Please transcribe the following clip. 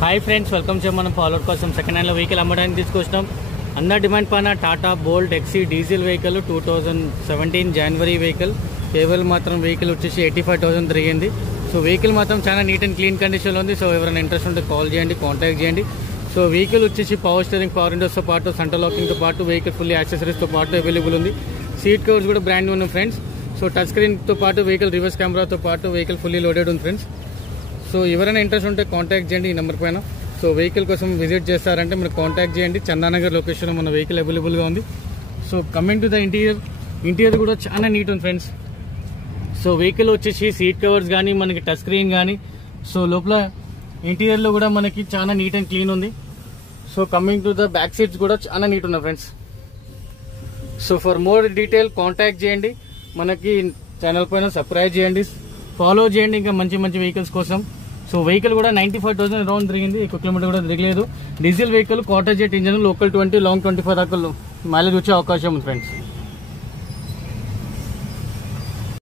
Hi friends, welcome to మనం follower కోసం second హ్యాండ్లో వెహికల్ అమ్మడానికి తీసుకొచ్చినాం. అందరు డిమాండ్ పైన టాటా బోల్ట్ ఎక్సీ డీజిల్ వెహికల్ 2017 జనవరి వెహికల్. కేవలం మాత్రం వెహికల్ వచ్చేసి 85,000 తిరిగింది. సో వెహికల్ మాత్రం చాలా నీట్ అండ్ క్లీన్ కండిషన్లో ఉంది. సో ఎవరైనా ఇంట్రెస్ట్ ఉంటే కాల్ చేయండి, కాంటాక్ట్ చేయండి. సో వెహికల్ వచ్చేసి పవర్ స్టీరింగ్, పవర్ విండోస్తో పాటు సెంటర్ లాకింగ్తో పాటు వెహికల్ ఫుల్లీ యాక్సెసరీస్తో పాటు అవైలబుల్ ఉంది. సీట్ కవర్స్ కూడా బ్రాండ్ ఉన్నాయి ఫ్రెండ్స్. సో టచ్ స్క్రీన్తో పాటు వెహికల్ రివర్స్ కెమెరాతో పాటు వెహికల్ ఫుల్లీ లోడెడ్ ఉంది ఫ్రెండ్స్. సో ఎవరైనా ఇంట్రెస్ట్ ఉంటే కాంటాక్ట్ చేయండి ఈ నెంబర్ పైన. సో వెహికల్ కోసం విజిట్ చేస్తారంటే మీరు కాంటాక్ట్ చేయండి. చందానగర్ లొకేషన్లో మన వెహికల్ అవైలబుల్గా ఉంది. So coming to the interior కూడా చాలా నీట్ ఉంది ఫ్రెండ్స్. సో వెహికల్ వచ్చేసి సీట్ కవర్స్ కానీ మనకి టచ్ స్క్రీన్ కానీ సో లోపల ఇంటీరియర్లో కూడా మనకి చాలా నీట్ అండ్ క్లీన్ ఉంది. So coming to the back seats కూడా చాలా నీట్ ఉన్నాయి friends. So for more detail contact చేయండి. మనకి ఛానల్ పైన సబ్స్క్రైబ్ చేయండి, ఫాలో చేయండి ఇంకా మంచి మంచి వెహికల్స్ కోసం. సో వెహికల్ కూడా 95,000 అరౌండ్ తిరిగింది, ఎక్కువ కిలోమీటర్ కూడా తిరగలేదు. Diesel vehicle, quarter jet engine, local 20 long 25 దాకా మైలేజ్ వచ్చే అవకాశం ఉంది ఫ్రెండ్స్.